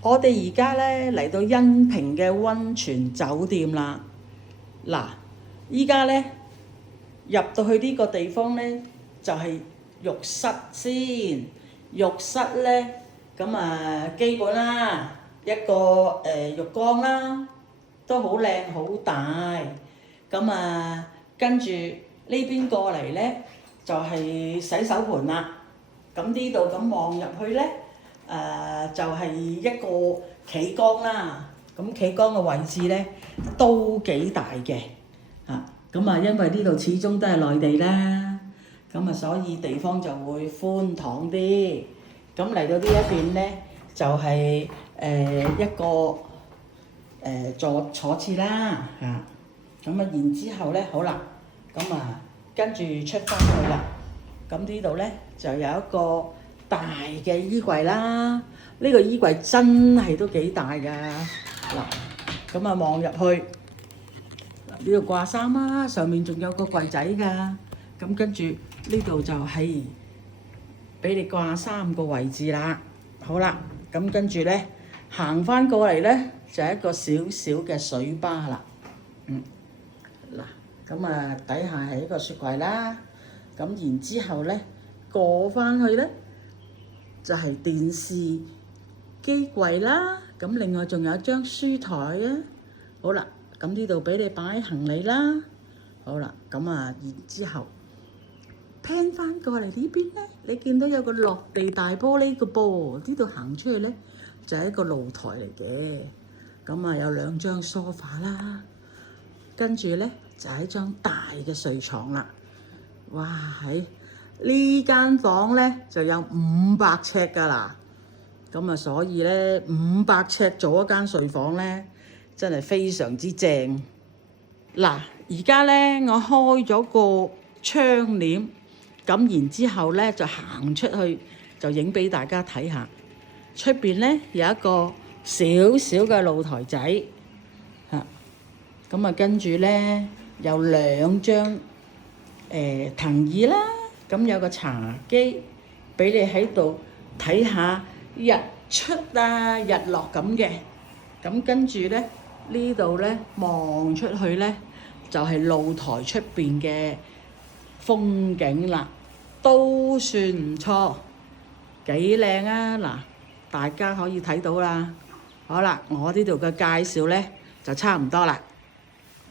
我哋而家咧嚟到恩平嘅溫泉酒店啦。嗱，依家咧入到去呢個地方咧，就係浴室先。浴室咧咁基本啦，一個浴缸啦，都好靚好大。跟住呢邊過嚟咧就係洗手盆啦。咁呢度咁望入去咧，就係一個企缸啦。咁企缸嘅位置咧都幾大嘅。因為呢度始終都係內地啦，所以地方就會寬敞啲。咁嚟到呢一邊咧，就係一個坐廁啦。然之後咧，好啦，跟住出翻去啦。咁呢度咧就有一個大嘅衣櫃啦。呢個衣櫃真係都幾大㗎。嗱，望入去呢度掛衫啦，上面仲有個櫃仔㗎。咁跟住呢度就係俾你掛衫個位置啦。好啦，咁跟住咧行翻過嚟咧就係一個小小嘅水吧啦。底下係一個雪櫃啦。然之後咧過翻去咧就係電視機櫃啦。另外仲有張書台啊。好啦，呢度俾你擺行李啦。好啦，然之後 pan 翻過嚟呢邊咧，你見到有個落地大玻璃嘅噃。呢度行出去咧就係一個露台嚟嘅。有兩張梳化啦。跟住咧就係一張大嘅睡床啦。哇！喺呢間房咧就有500尺㗎啦。所以咧500尺做一間睡房咧，真係非常之正。嗱，而家咧我開咗個窗簾，然之後咧就行出去，就影俾大家睇下。出邊咧有一個小小嘅露台仔。跟住咧有2張藤椅啦。有個茶几俾你喺度睇下日出啊日落咁嘅。跟住咧呢度咧望出去咧就係露台出邊嘅風景啦，都算唔錯，幾靚啊！嗱，大家可以睇到啦。好啦，我呢度嘅介紹咧就差唔多啦。